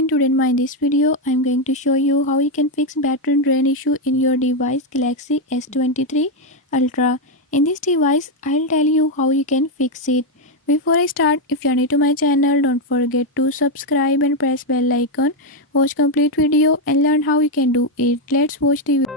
everyone, today in this video I am going to show you how you can fix battery drain issue in your device Galaxy S23 Ultra. In this device I'll tell you how you can fix it. Before I start, if you are new to my channel, don't forget to subscribe and press bell icon. Watch complete video and learn how you can do it. Let's watch the video.